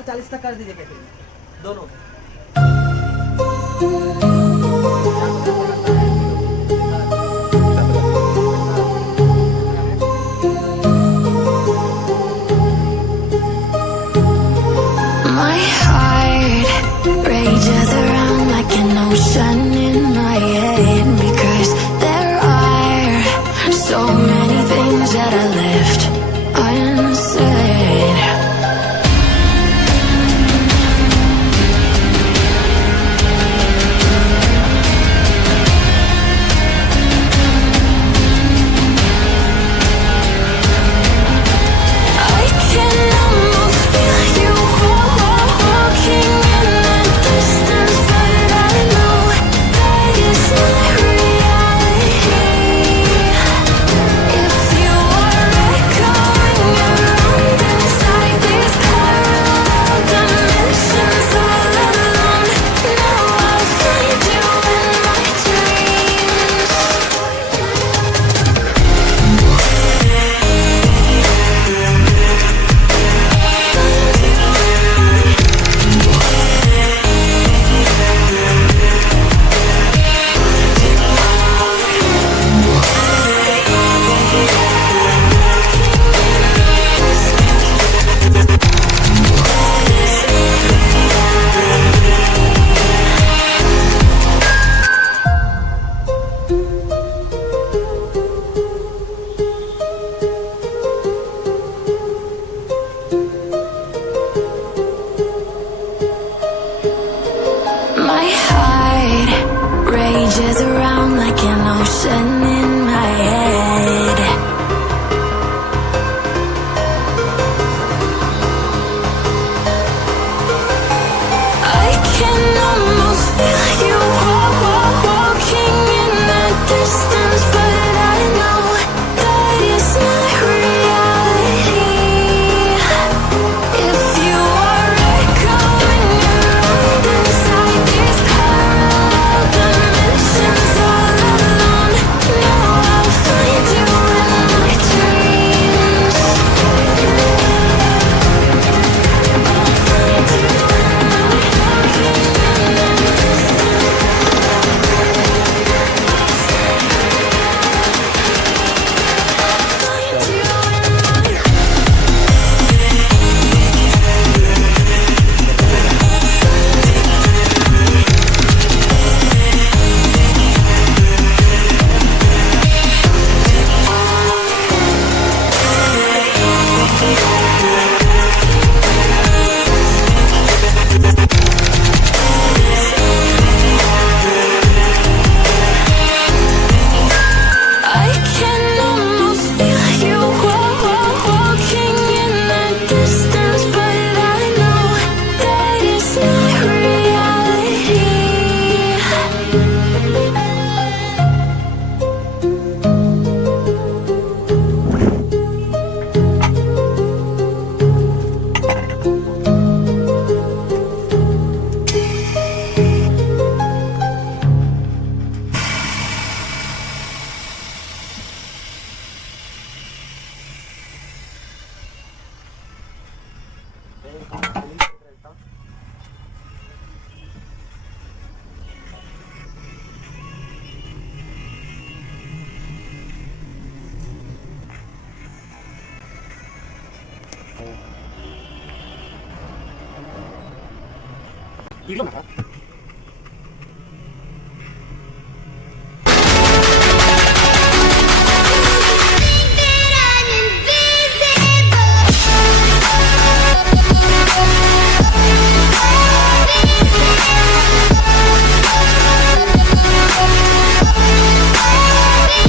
440 तक कर दीजिए कैसे दोनों। My heart rages around like an ocean in my head, because there are so many things that I left unsaid. I can almost feel you walking in the distance, but I know that it's not reality. If you are echoing around inside these parallel dimensions all alone, now I'll find you in my dreams. My heart rages around like an ocean in my head. I can almost feel you walking in the distance, but I know that it's not reality. If you are echoing around inside these parallel dimensions all alone, now I'll find you in my dreams. I can almost feel you walking in the distance, but I know that it's not reality. Video में